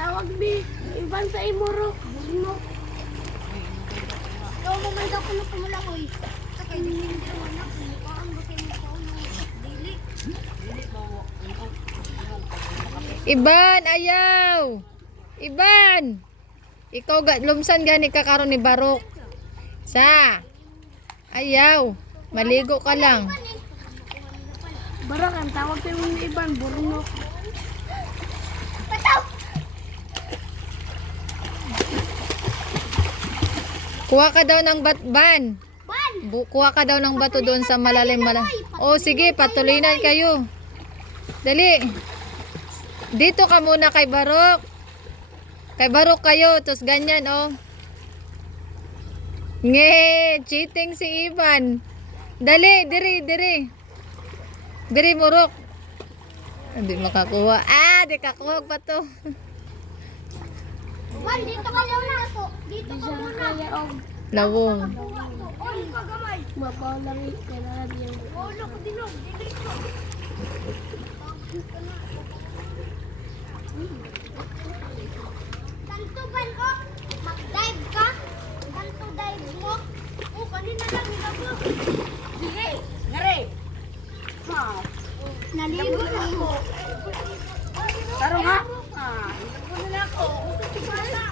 tawag bi. Iban sa imuro. Burno. Ikaw mo man daw kuno kumulakoy. Sakay din ko na kuno ang bakay mo ko no. Dili. Iban, ayaw. Iban. Ikaw lumsan gani ka karon ni Barok. Sa. Ayaw. Maligo ka lang. Barak ang tawag sa imong iban. Burno. Pataw. Kuha ka daw ng batban. Ban. Kuha ka daw ng bato doon sa malalim. Oh, sige, patuloy na kayo. Dali. Dito ka muna kay Barok. Kay Barok kayo, tos ganyan, oh. Nge, cheating si Ivan. Dali, diri. Diri, Murok. Hindi makakuha. Di kakuha pa to. Ban dito ka muna ako. Dito ka muna. Kaya og Lawong. Oy ka gamay. mabaw lang kailangan yung Ulo ko dinog. Dili ko. Tanto ban ko. Mag-dive ka. Tanto dive mo. Oh, kanina lang nilabo. Sige. Ngare. Ha. Naligo na ako. Taro nga. Naligo na ako. Gusto si Bala.